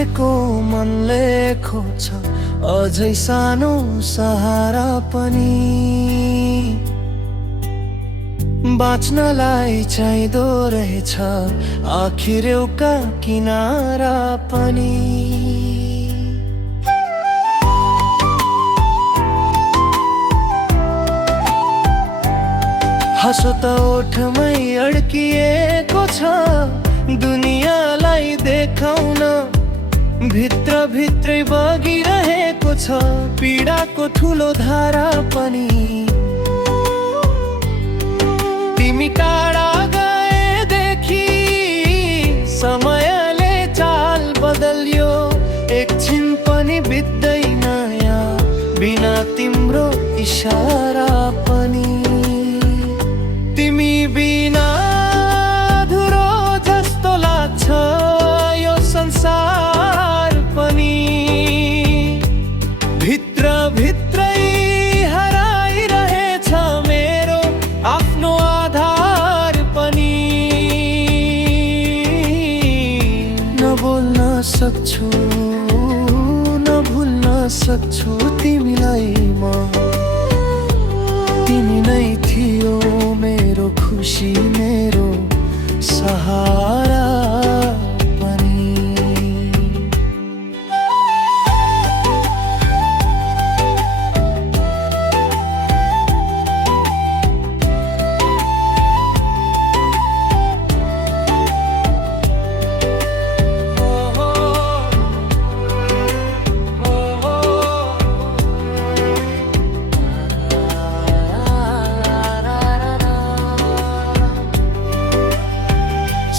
थाकेको मनले खोज्छ अझै सानो सहारा पनि। बाँच्नलाई चाहिँदो रहेछ आखिर एउटा किनारा पनि। हाँसो त ओठमै अड्किएको छ दुनियाँलाई देखाउन, भित्र भित्रै बगिरहेको छ पीडाको ठुलो धारा पनि। तिमी टाढा गएदेखि समयले चाल बदल्यो, एकछिन पनि बित्दैन यहाँ बिना तिम्रो इशारा पनि। तिमी बिना अधुरो जस्तो लाग्छ यो संसार पनि। भित्र भित्रै हराइरहेछ मेरो आफ्नो आधार पनि। न बोल्न सक्छु न भुल्न सक्छु तिमीलाई म। तिमी नै थियो मेरो खुसी मेरो सहारा पनि।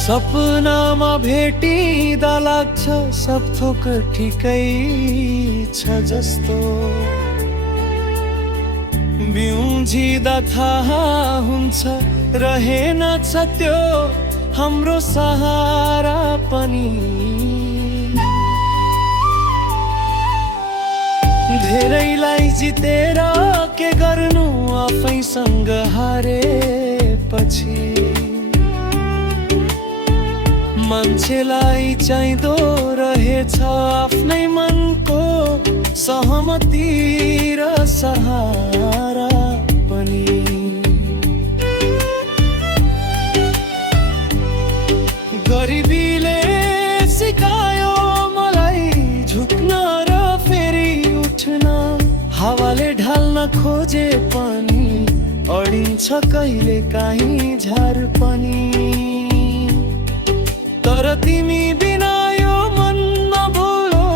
सपनामा भेटिँदा लाग्छ सब थोक ठिकै छ जस्तो, बिउजिँदा थाहा हुन्छ रहेनछ त्यो हाम्रो सहारा पनि। धेरैलाई जितेर के गर्नु आफैसँग हारेपछि। मान्छेलाई चाहिँदो रहेछ आफ्नै मनको सहमति र सहारा पनि। गरिबीले सिकायो मलाई झुक्न र फेरि उठ्न, हावाले ढाल्न खोजे पनि अडिन्छ कहिले काहीँ झार पनि। तर तिमी बिना यो मन नभुलो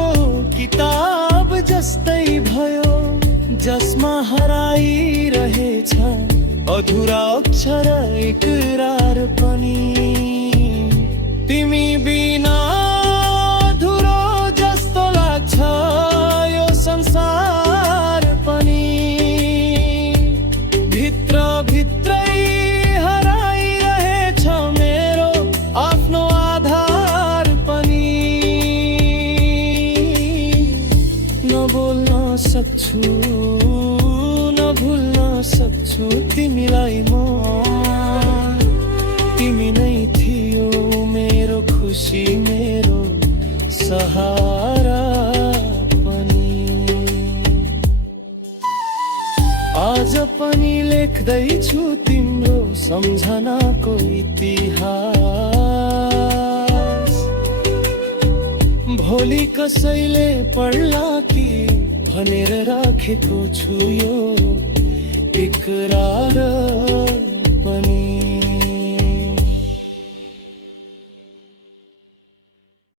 किताब जस्तै भयो, जसमा हराइरहेछ अधुरा अक्षर इकरार पनि। तिमी बिना अधुरो जस्तो लाग्छ यो संसार पनि। भित्र भित्रै हराइरहेछ मेरो आफ्नो आधार पनि। न बोल्न सक्छु न भुल्न सक्छु तिमीलाई म। तिमी नै थियो मेरो खुसी मेरो सहारा पनि। आज पनि लेख्दैछु तिम्रो सम्झनाको इतिहास, भोलि कसैले पढ्ला कि भनेर राखेको छु यो इकरार।